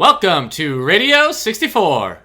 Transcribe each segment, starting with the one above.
Welcome to Radio 64.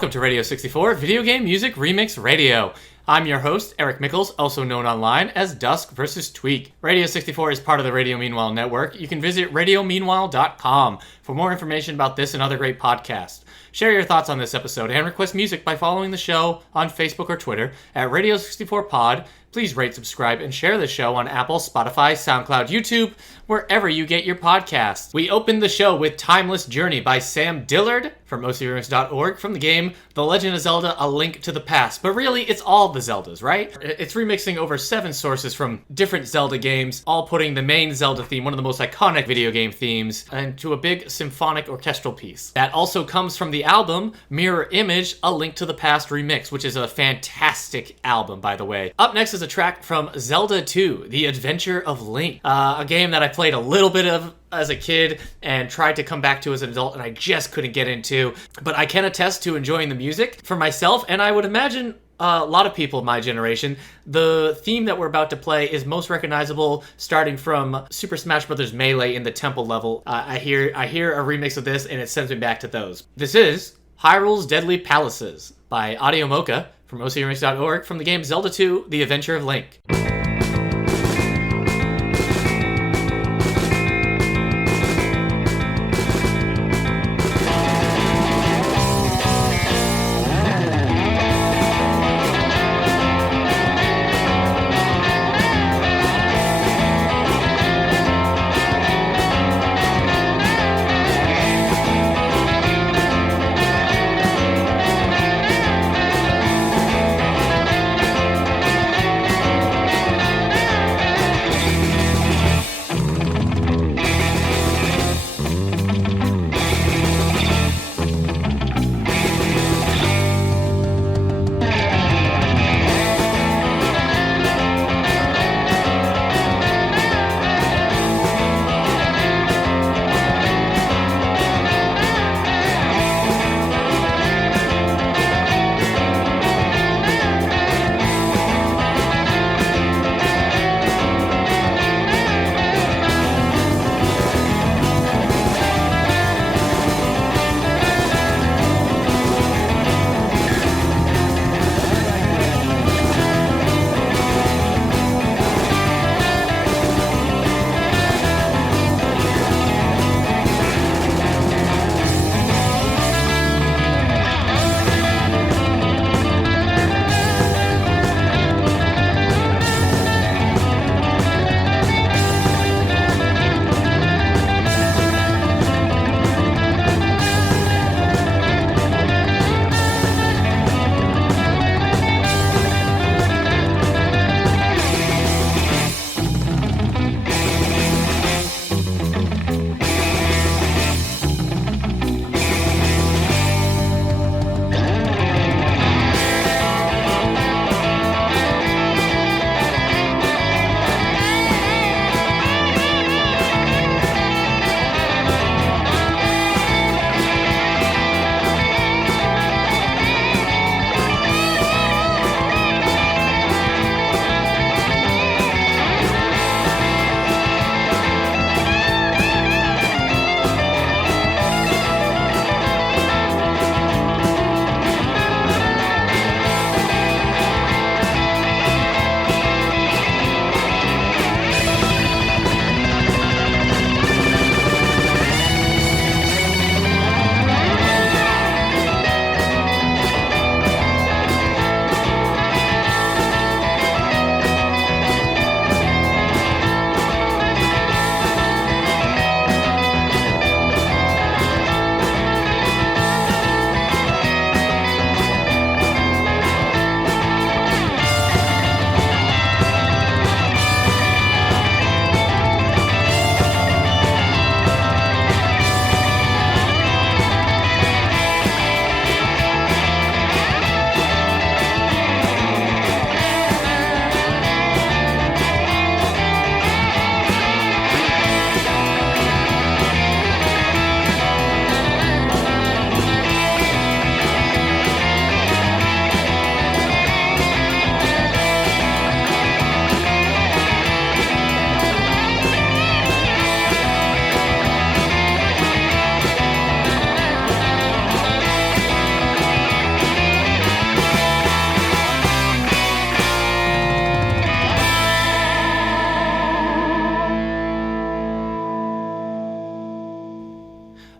welcome to Radio64 Video Game Music Remix Radio. I'm your host, Eric Mickles, also known online as duskvstweak. Radio64 is part of the Radio Meanwhile network. You can visit radiomeanwhile.com for more information about this and other great podcasts. Share your thoughts on this episode and request music by following the show on Facebook or Twitter at Radio64Pod. Please rate, subscribe, and share the show on Apple, Spotify, SoundCloud, YouTube, wherever you get your podcasts. We opened the show with Timeless Journey by Sam Dillard from OCRemix.org from the game The Legend of Zelda: A Link to the Past. But really, it's all the Zeldas, right? It's remixing over 7 sources from different Zelda games, all putting the main Zelda theme, one of the most iconic video game themes, into a big symphonic orchestral piece. That also comes from the album Mirror Image: A Link to the Past Remix, which is a fantastic album, by the way. Up next is a track from Zelda 2, The Adventure of Link, a game that I played a little bit of as a kid and tried to come back to as an adult, and I just couldn't get into. But I can attest to enjoying the music for myself, and I would imagine a lot of people of my generation. The theme that we're about to play is most recognizable starting from Super Smash Bros. Melee in the temple level. I hear a remix of this, and it sends me back to those. This is Hyrule's Deadly Palaces by Audio Mocha from OCRemix.org from the game Zelda 2, The Adventure of Link.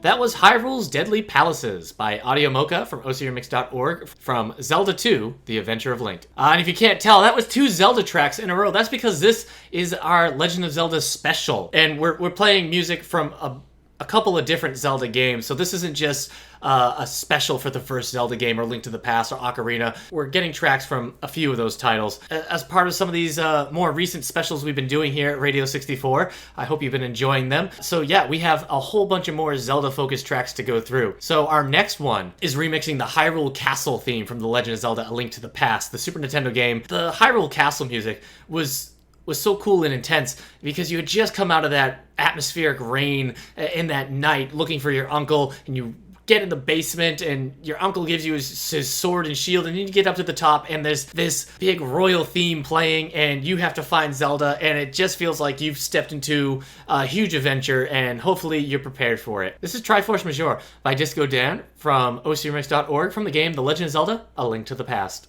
That was Hyrule's Deadly Palaces by Audio Mocha from ocremix.org from Zelda 2, The Adventure of Link. And if you can't tell, that was 2 Zelda tracks in a row. That's because this is our Legend of Zelda special, and we're playing music from a couple of different Zelda games, so this isn't just a special for the first Zelda game or Link to the Past or Ocarina. We're getting tracks from a few of those titles as part of some of these more recent specials we've been doing here at Radio 64. I hope you've been enjoying them. So yeah, we have a whole bunch of more Zelda-focused tracks to go through. So our next one is remixing the Hyrule Castle theme from The Legend of Zelda: A Link to the Past, the Super Nintendo game. The Hyrule Castle music was so cool and intense because you had just come out of that atmospheric rain in that night looking for your uncle, and you get in the basement and your uncle gives you his sword and shield, and you get up to the top and there's this big royal theme playing and you have to find Zelda, and it just feels like you've stepped into a huge adventure and hopefully you're prepared for it. This is Triforce Majeure by Disco Dan from ocremix.org from the game The Legend of Zelda: A Link to the Past.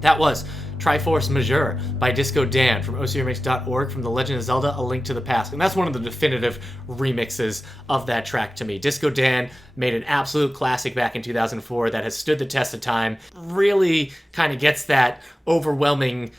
That was Triforce Majeure by Disco Dan from ocremix.org from The Legend of Zelda: A Link to the Past. And that's one of the definitive remixes of that track to me. Disco Dan made an absolute classic back in 2004 that has stood the test of time. Really kind of gets that overwhelming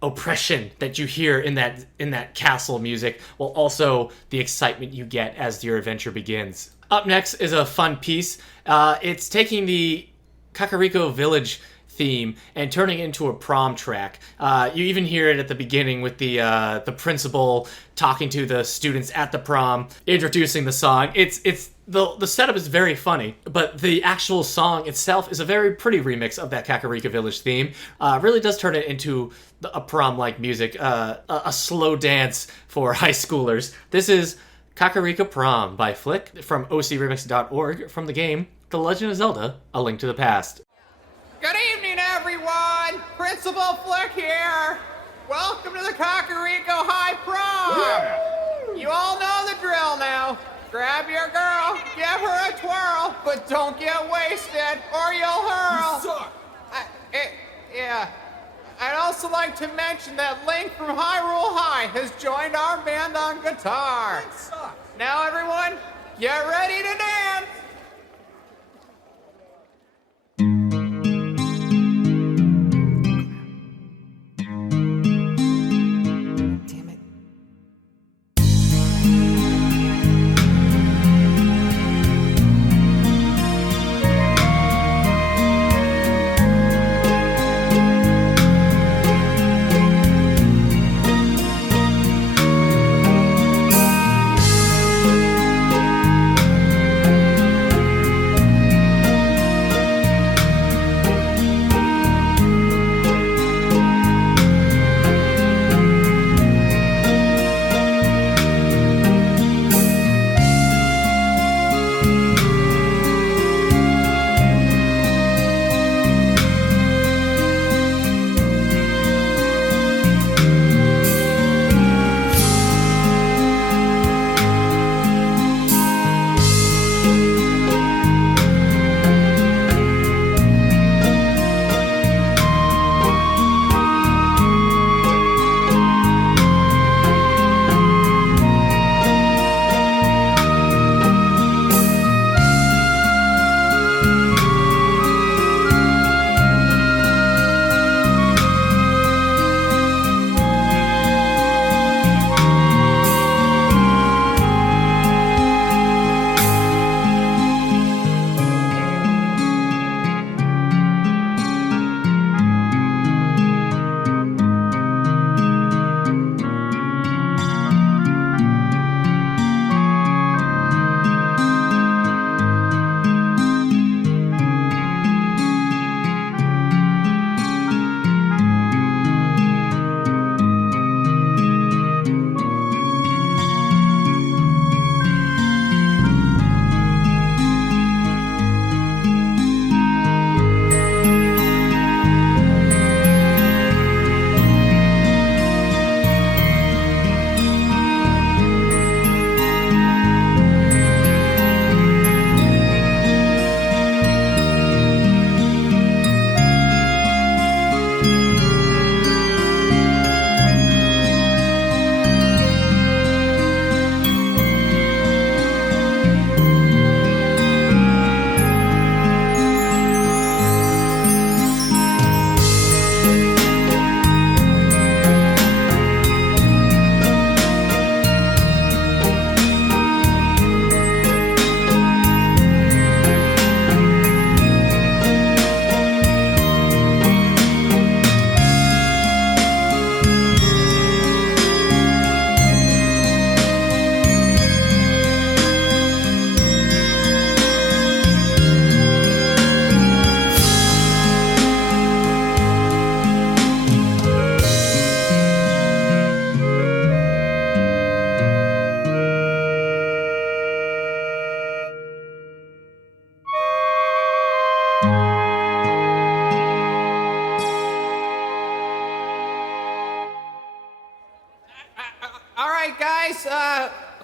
oppression that you hear in that castle music, while also the excitement you get as your adventure begins. Up next is a fun piece. It's taking the Kakariko village theme and turning it into a prom track. You even hear it at the beginning with the principal talking to the students at the prom, introducing the song. The setup is very funny, but the actual song itself is a very pretty remix of that Kakariko village theme. Really does turn it into a prom-like music, a slow dance for high schoolers. This is Kakariko Prom by Flik from ocremix.org from the game The Legend of Zelda: A Link to the Past. Good evening, everyone! Principal Flik here! Welcome to the Kakariko High Prom! Yeah. You all know the drill now. Grab your girl, give her a twirl, but don't get wasted or you'll hurl. You suck! Yeah. I'd also like to mention that Link from Hyrule High has joined our band on guitar. That sucks. Now, everyone, get ready to dance!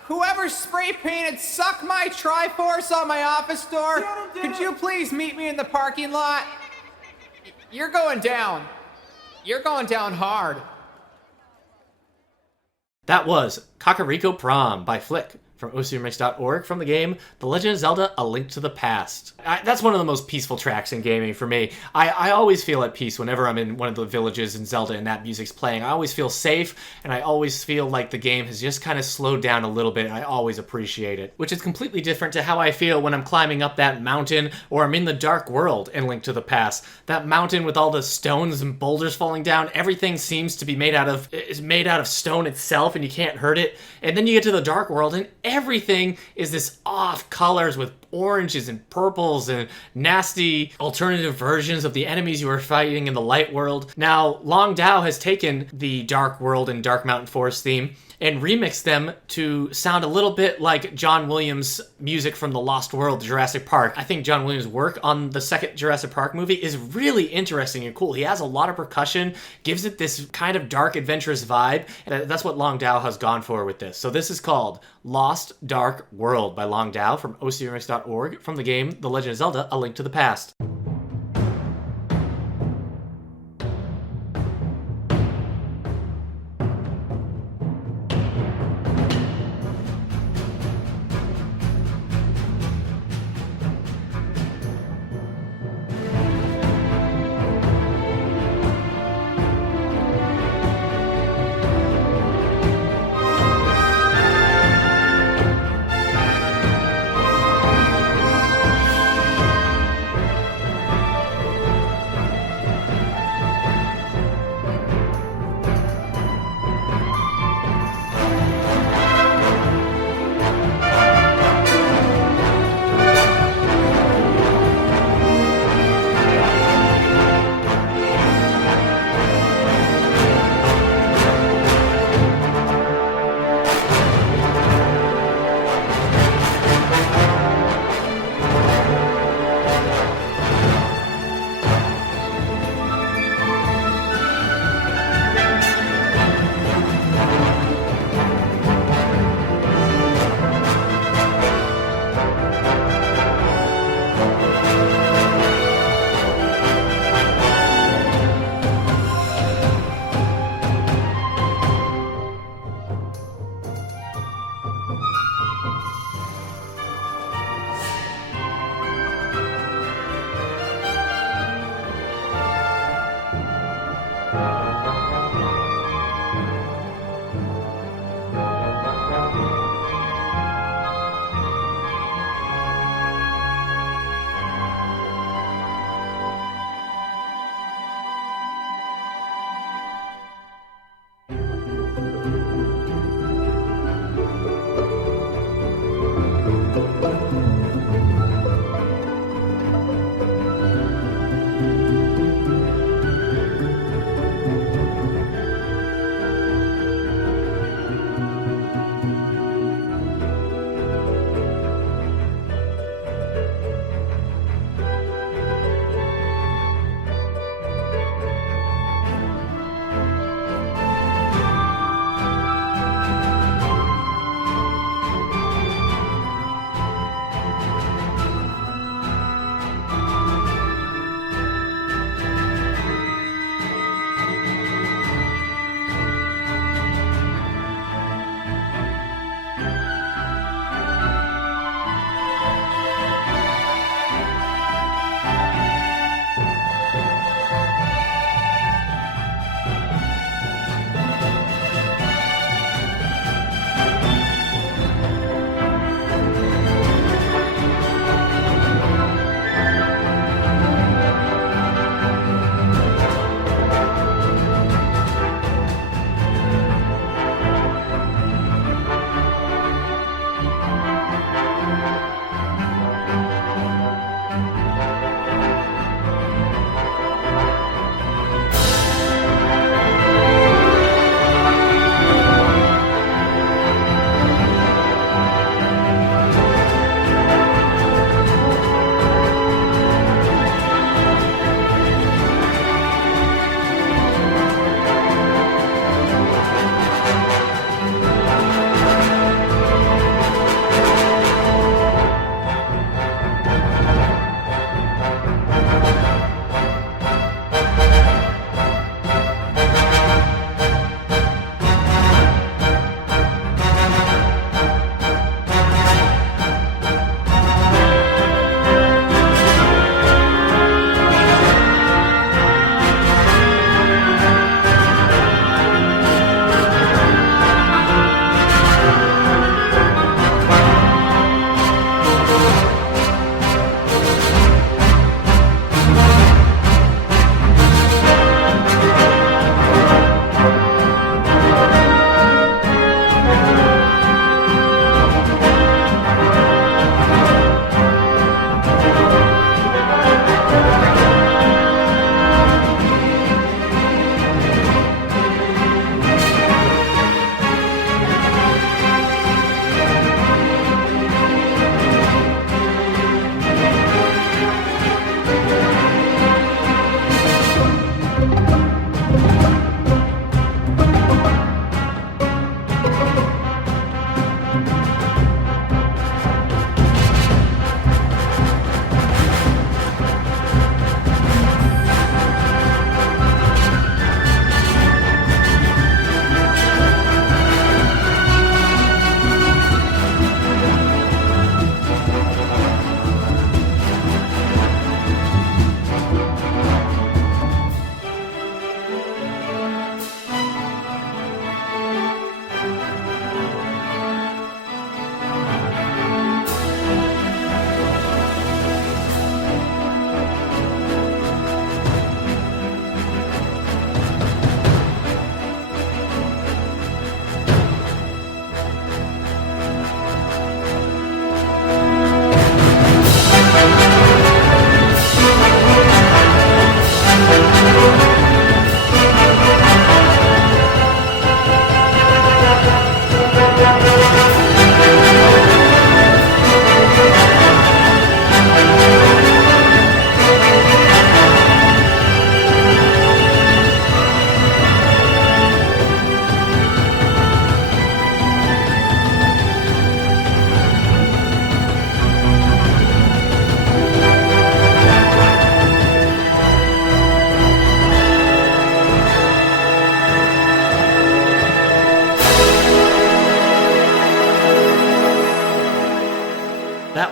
whoever spray painted "Suck my Triforce" on my office door, could you please meet me in the parking lot? You're going down. You're going down hard. That was Kakariko Prom by Flik from OCRemix.org from the game The Legend of Zelda: A Link to the Past. That's one of the most peaceful tracks in gaming for me. I always feel at peace whenever I'm in one of the villages in Zelda and that music's playing. I always feel safe, and I always feel like the game has just kind of slowed down a little bit, and I always appreciate it. Which is completely different to how I feel when I'm climbing up that mountain, or I'm in the Dark World in Link to the Past. That mountain with all the stones and boulders falling down, everything seems to be made out of stone itself, and you can't hurt it. And then you get to the Dark World, and everything is this off colors with oranges and purples and nasty alternative versions of the enemies you were fighting in the Light World. Now, Long Dao has taken the Dark World and Dark Mountain Forest theme and remixed them to sound a little bit like John Williams' music from the Lost World, Jurassic Park. I think John Williams' work on the second Jurassic Park movie is really interesting and cool. He has a lot of percussion, gives it this kind of dark, adventurous vibe, and that's what Long Dao has gone for with this. So this is called Lost Dark World by Long Dao from OCRemix.org from the game The Legend of Zelda: A Link to the Past.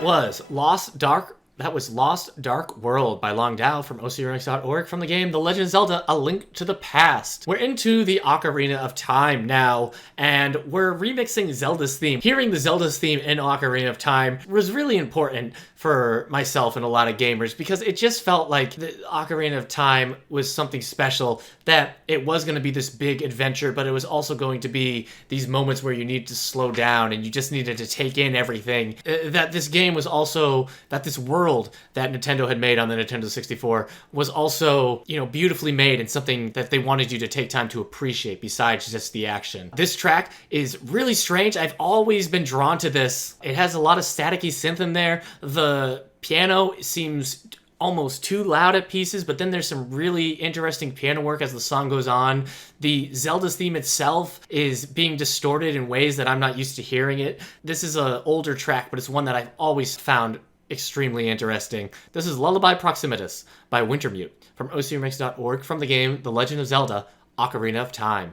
That was Lost Dark World by Long Dao from OCRX.org from the game The Legend of Zelda: A Link to the Past. We're into the Ocarina of Time now, and we're remixing Zelda's theme. Hearing the Zelda's theme in Ocarina of Time was really important for myself and a lot of gamers because it just felt like the Ocarina of Time was something special, that it was going to be this big adventure, but it was also going to be these moments where you need to slow down and you just needed to take in everything. That this game was also, that this world that Nintendo had made on the Nintendo 64 was also, beautifully made and something that they wanted you to take time to appreciate besides just the action. This track is really strange. I've always been drawn to this. It has a lot of staticky synth in there. The piano seems almost too loud at pieces, but then there's some really interesting piano work as the song goes on. The Zelda's theme itself is being distorted in ways that I'm not used to hearing it. This is an older track, but it's one that I've always found extremely interesting. This is Lullaby Proximitus by Wintermute from OCRX.org from the game The Legend of Zelda: Ocarina of Time.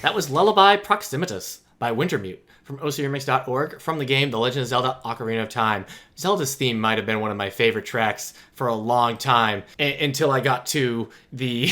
That was Lullaby Proximitus by Wintermute from OCRemix.org from the game The Legend of Zelda: Ocarina of Time. Zelda's theme might have been one of my favorite tracks for a long time until I got to the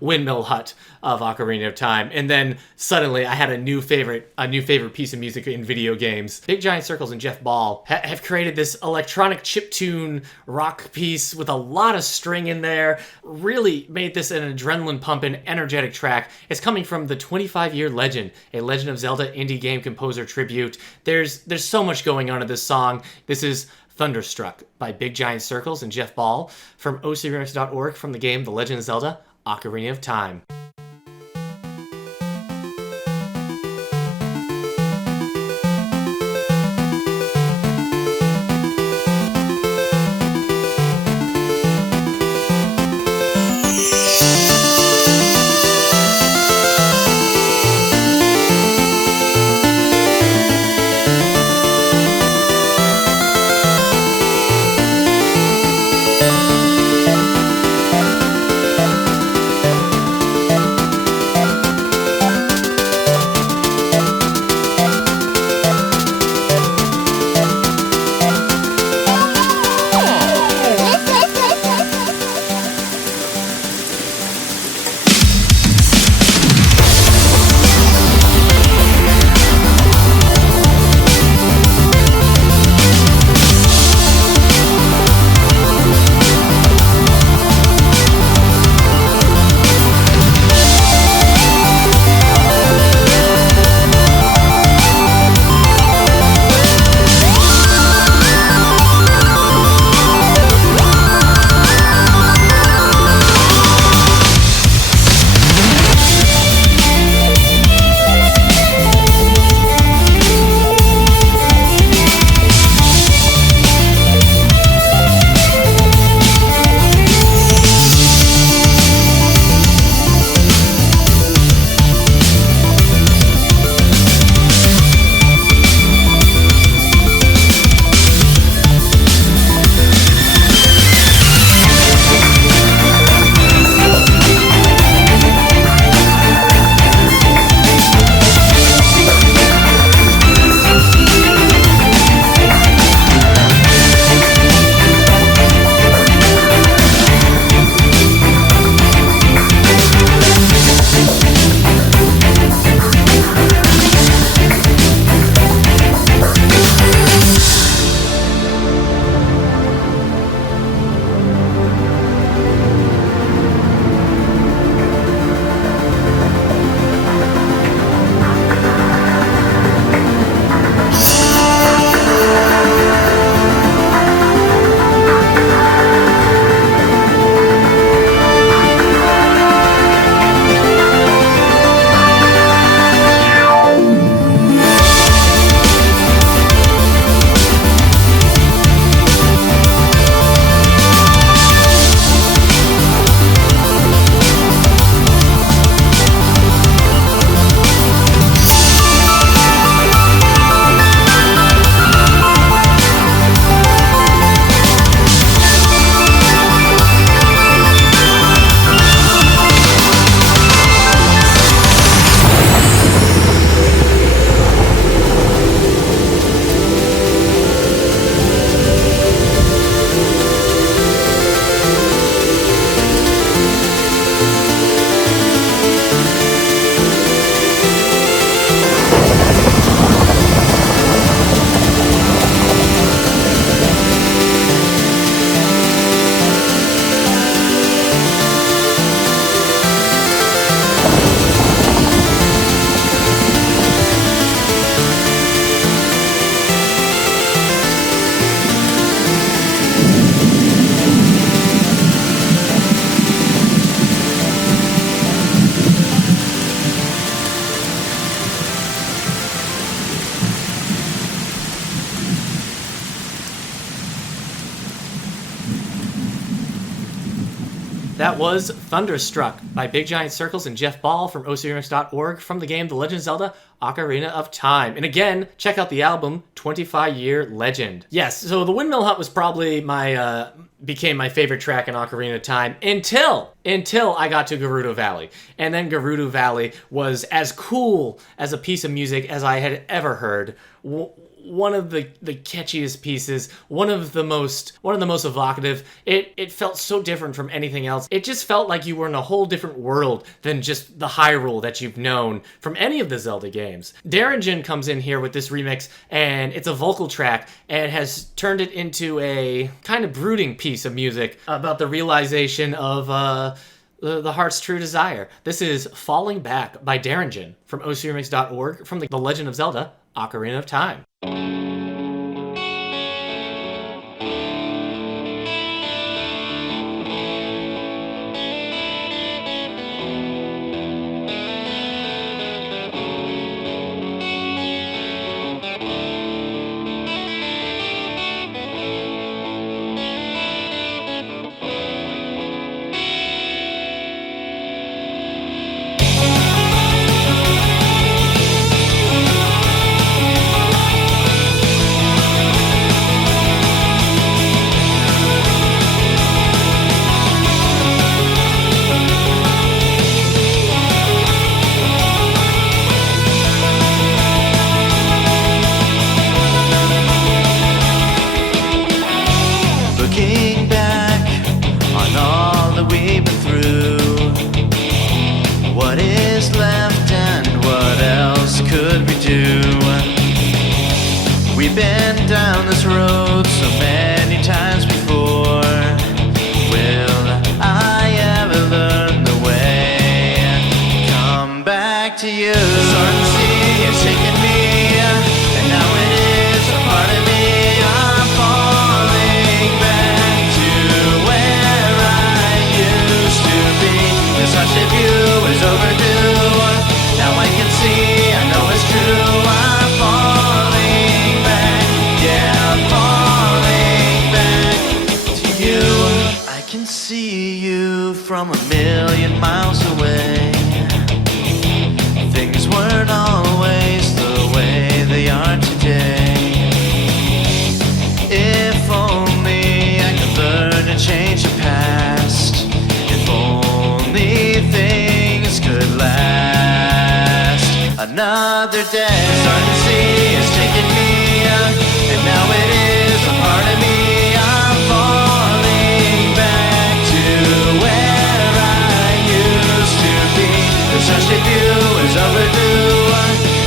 windmill hut of Ocarina of Time, and then suddenly I had a new favorite piece of music in video games. Big Giant Circles and Jeff Ball have created this electronic chiptune rock piece with a lot of string in there. Really made this an adrenaline pumping, energetic track. It's coming from the 25-year legend, a Legend of Zelda indie game composer tribute. There's so much going on in this song. This is Thunderstruck by Big Giant Circles and Jeff Ball from OCRemix.org from the game The Legend of Zelda: Ocarina of Time. That was Thunderstruck by Big Giant Circles and Jeff Ball from ocremix.org from the game The Legend of Zelda Ocarina of Time. And again, check out the album 25-Year Legend. Yes, so the Windmill Hut was probably became my favorite track in Ocarina of Time until I got to Gerudo Valley. And then Gerudo Valley was as cool as a piece of music as I had ever heard. One of the catchiest pieces, one of the most evocative. It felt so different from anything else. It just felt like you were in a whole different world than just the Hyrule that you've known from any of the Zelda games. Darangen comes in here with this remix, and it's a vocal track, and has turned it into a kind of brooding piece of music about the realization of the heart's true desire. This is Falling Back by Darangen from ocremix.org from the Legend of Zelda Ocarina of Time. Another day, starting to see is taking me out, and now it is a part of me. I'm falling back to where I used to be. The such debut is overdue.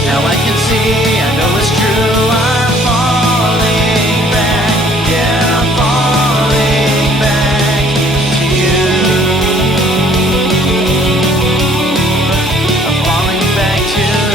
Now I can see, I know it's true. I'm falling back, yeah, I'm falling back to you. I'm falling back to you.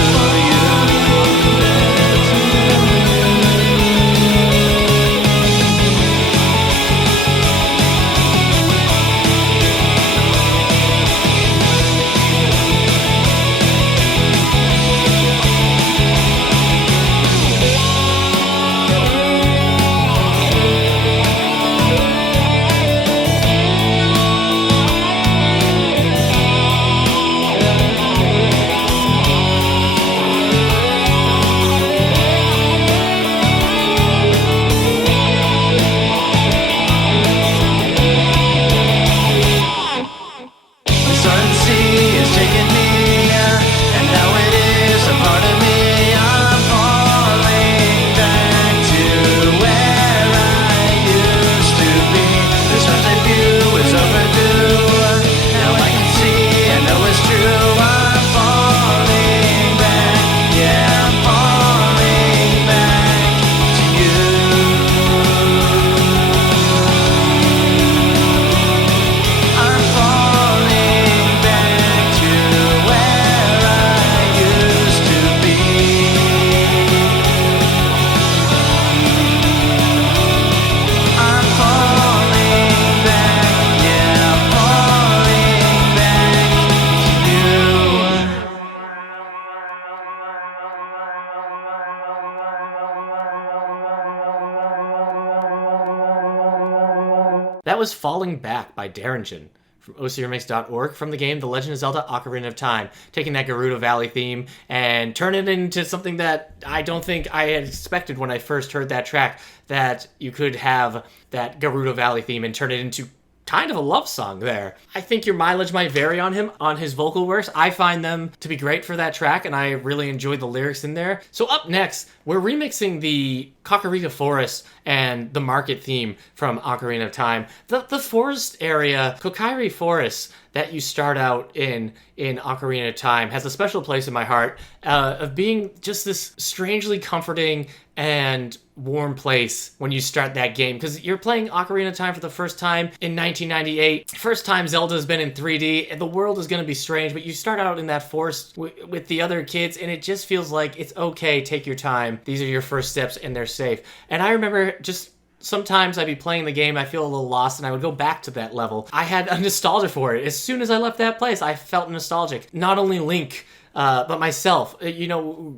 That was Falling Back by Darangen from ocremix.org from the game The Legend of Zelda Ocarina of Time, taking that Gerudo Valley theme and turn it into something that I don't think I had expected when I first heard that track, that you could have that Gerudo Valley theme and turn it into kind of a love song there. I think your mileage might vary on him, on his vocal works. I find them to be great for that track, and I really enjoyed the lyrics in there. So up next, we're remixing the Kakariko Forest and the market theme from Ocarina of Time. The forest area, Kokiri Forest, that you start out in Ocarina of Time has a special place in my heart of being just this strangely comforting and warm place when you start that game, because you're playing Ocarina of Time for the first time in 1998. First time Zelda's been in 3D, and the world is going to be strange, but you start out in that forest with the other kids, and it just feels like it's okay, take your time. These are your first steps, and they're safe. And I remember just sometimes I'd be playing the game, I feel a little lost, and I would go back to that level. I had a nostalgia for it. As soon as I left that place, I felt nostalgic. Not only Link, but myself,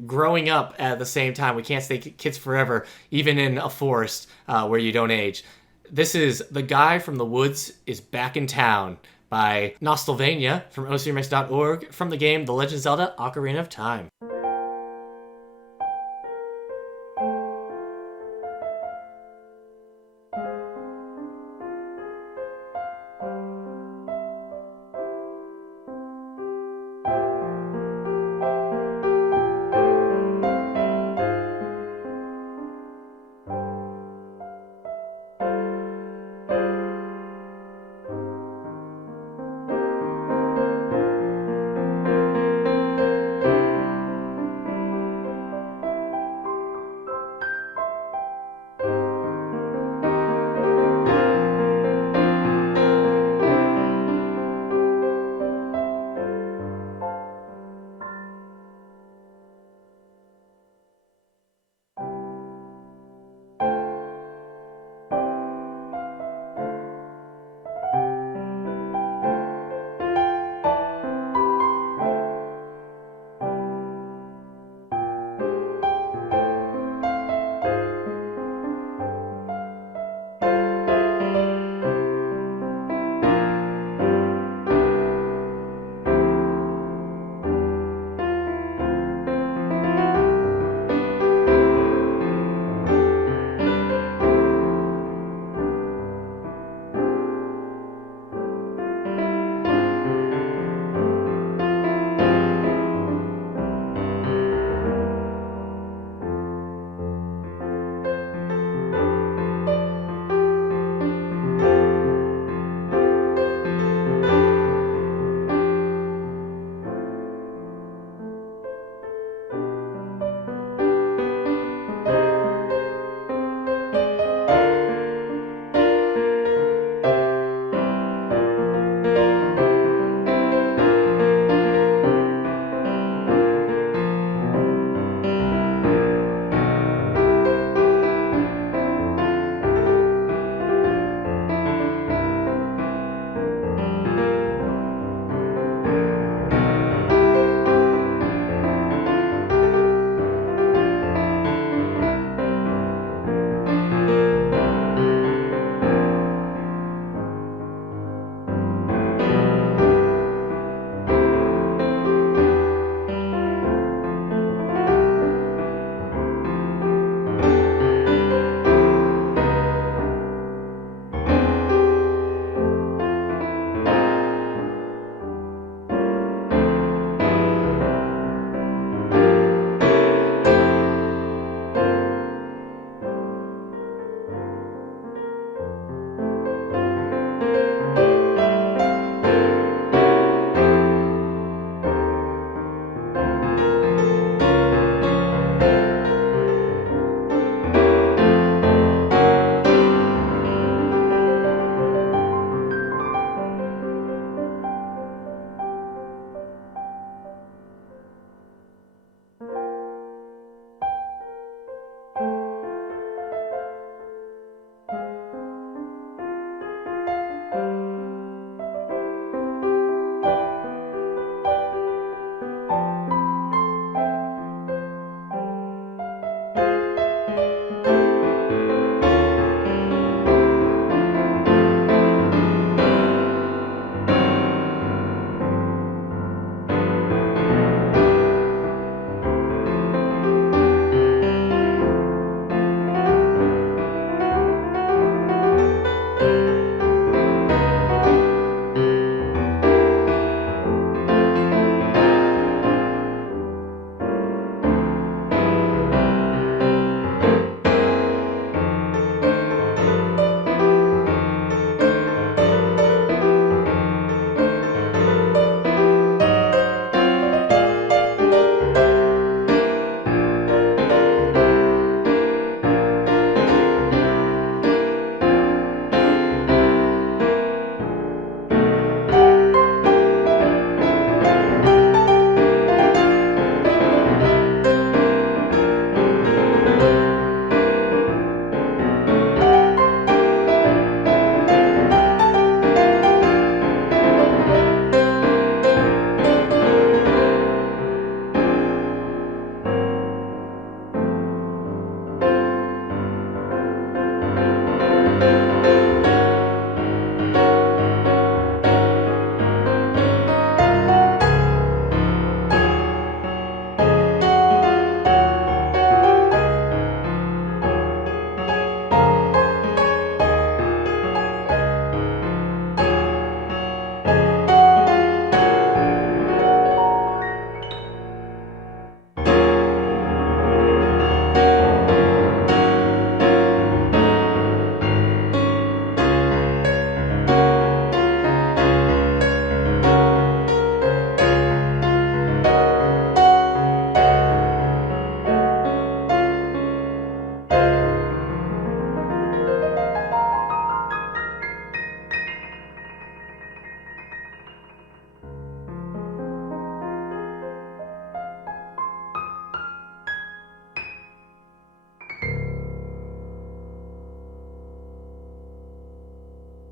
growing up at the same time. We can't stay kids forever, even in a forest where you don't age. This is The Guy from the Woods is Back in Town by Nostalvania from ocremix.org from the game The Legend of Zelda Ocarina of Time.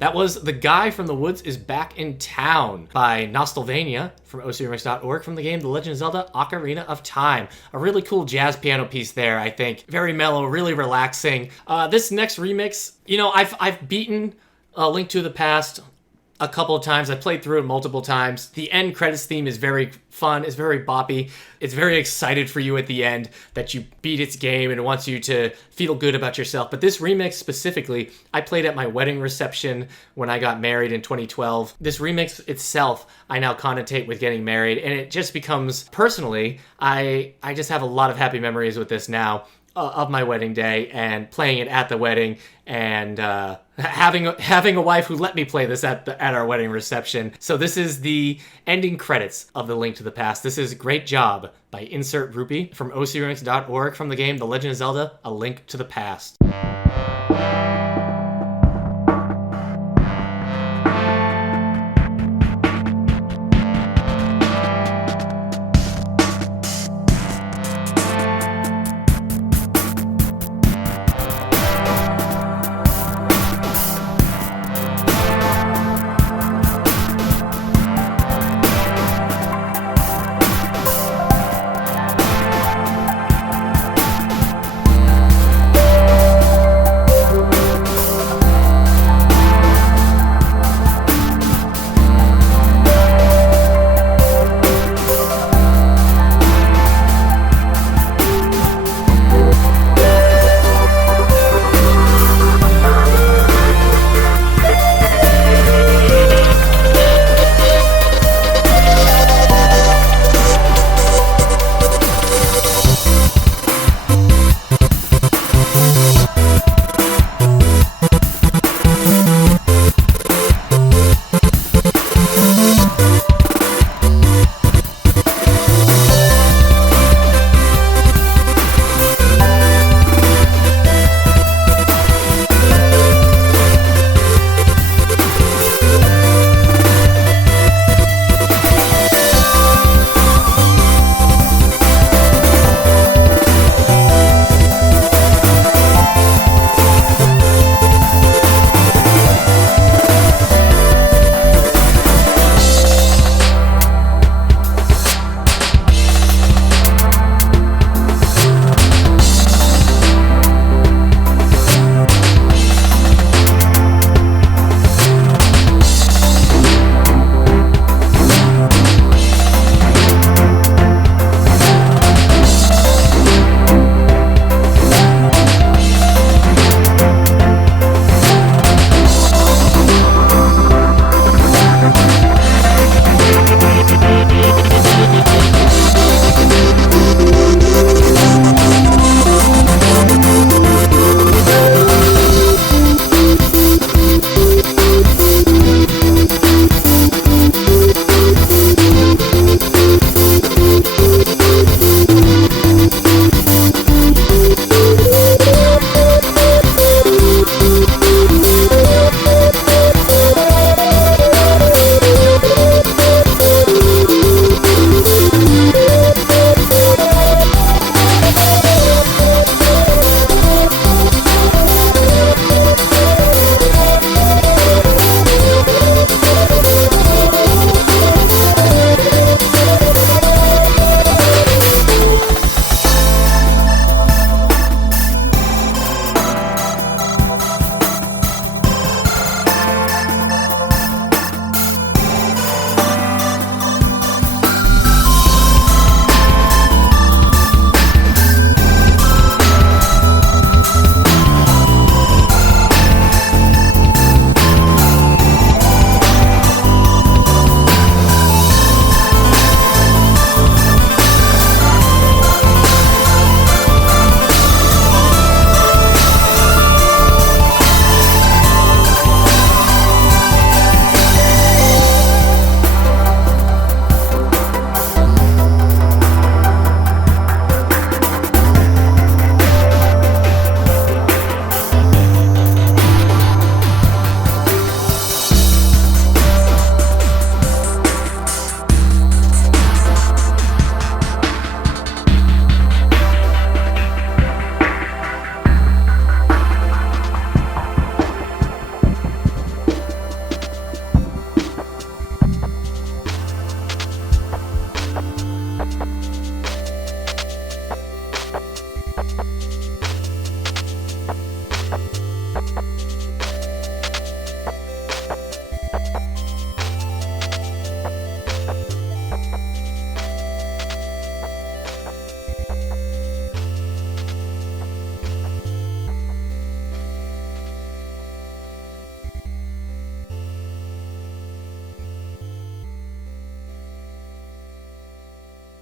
That was The Guy from the Woods is Back in Town by Nostalvania from ocremix.org from the game The Legend of Zelda Ocarina of Time. A really cool jazz piano piece there, I think. Very mellow, really relaxing. This next remix, you know, I've beaten A Link to the Past a couple of times. I played through it multiple times. The end credits theme is very fun. It's very boppy. It's very excited for you at the end that you beat its game and it wants you to feel good about yourself. But this remix specifically, I played at my wedding reception when I got married in 2012. This remix itself, I now connotate with getting married, and it just becomes, personally, I just have a lot of happy memories with this now. Of my wedding day and playing it at the wedding and having a wife who let me play this at our wedding reception. So this is the ending credits of The Link to the Past. This is Great Job by Insert Rupee from ocremix.org from the game The Legend of Zelda A Link to the Past.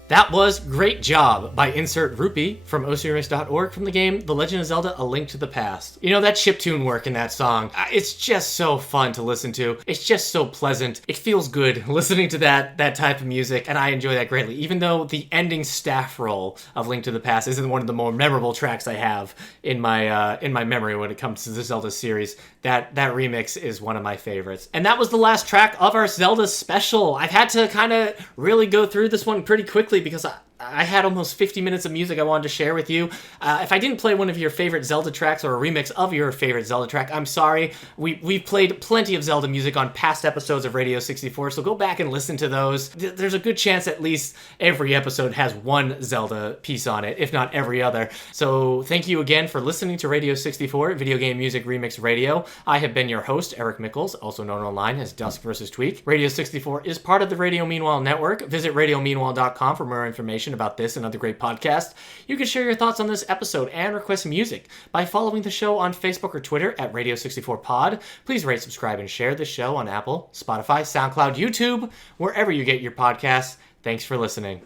That was Great Job by Insert Rupee from ocremix.org from the game The Legend of Zelda: A Link to the Past. You know, that chiptune work in that song, it's just so fun to listen to. It's just so pleasant. It feels good listening to that type of music, and I enjoy that greatly. Even though the ending staff roll of Link to the Past isn't one of the more memorable tracks I have in my memory when it comes to the Zelda series, that remix is one of my favorites. And that was the last track of our Zelda special. I've had to kind of really go through this one pretty quickly because I had almost 50 minutes of music I wanted to share with you. If I didn't play one of your favorite Zelda tracks or a remix of your favorite Zelda track, I'm sorry. We've played plenty of Zelda music on past episodes of Radio 64, so go back and listen to those. There's a good chance at least every episode has one Zelda piece on it, if not every other. So thank you again for listening to Radio 64, Video Game Music Remix Radio. I have been your host, Eric Mickles, also known online as duskvstweak. Radio 64 is part of the Radio Meanwhile network. Visit radiomeanwhile.com for more information about this and other great podcasts. You can share your thoughts on this episode and request music by following the show on Facebook or Twitter at Radio64Pod. Please rate, subscribe, and share the show on Apple, Spotify, SoundCloud, YouTube, wherever you get your podcasts. Thanks for listening.